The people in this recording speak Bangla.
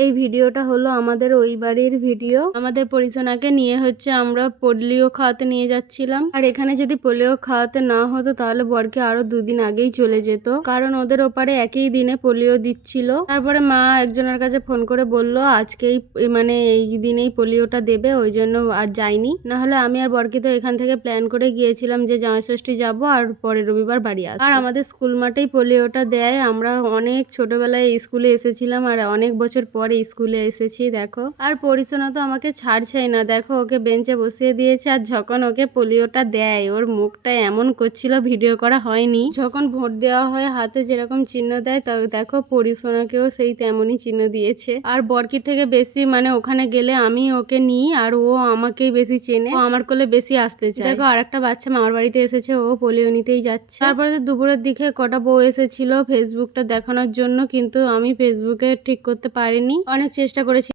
এই ভিডিওটা হলো আমাদের ওই বাড়ির ভিডিও। আমাদের পরিজনাকে নিয়ে আমরা পোলিও খাওয়াতে নিয়ে যাচ্ছিলাম। আর এখানে যদি পোলিও খাওয়াতে না হতো তাহলে বরকে আরো 2 দিন আগেই চলে যেত, কারণ ওদের ওপারে একই দিনে পোলিও দিচ্ছিল। তারপরে মা একজনের কাছে ফোন করে বলল আজকেই মানে এই দিনেই পোলিওটা দেবে, ওই জন্য আর যাইনি। না হলে আমি আর বরকে তো এখান থেকে প্ল্যান করে গিয়েছিলাম যে জামাই ষষ্ঠী যাবো আর পরের রবিবার বাড়ি আসবো। আর আমাদের স্কুল মাঠেই পোলিওটা দেয়। আমরা অনেক ছোটবেলায় স্কুলে এসেছিলাম আর অনেক বছর পরে স্কুলে এসেছি। দেখো, আর পরিচ্ছন্ন তো আমাকে ছাড়ছেই না। দেখো, ওকে বেঞ্চে বসিয়ে দিয়েছে আর যখন ওকে পোলিওটা দেয় ওর মুখটা এমন করছিল, ভিডিও করা হয়নি। যখন ভোট দেওয়া হয় হাতে যেরকম চিহ্ন দেয়, তবে দেখো পরিচ্ছন্নকেও সেই তেমনই চিহ্ন দিয়েছে। আর বরকি থেকে বেশি মানে ওখানে গেলে আমি ওকে নিই আর ও আমাকেই বেশি চেনে, ও আমার কোলে বেশি আসতে চায়। দেখো, আর একটা বাচ্চা মামার বাড়িতে এসেছে, ও পোলিও নিতেই যাচ্ছে। তারপরে তো দুপুরের দিকে কটা বউ এসেছিল ফেসবুকটা দেখানোর জন্য, কিন্তু আমি ফেসবুকে ঠিক করতে পারিনি। অনেক চেষ্টা করেছি।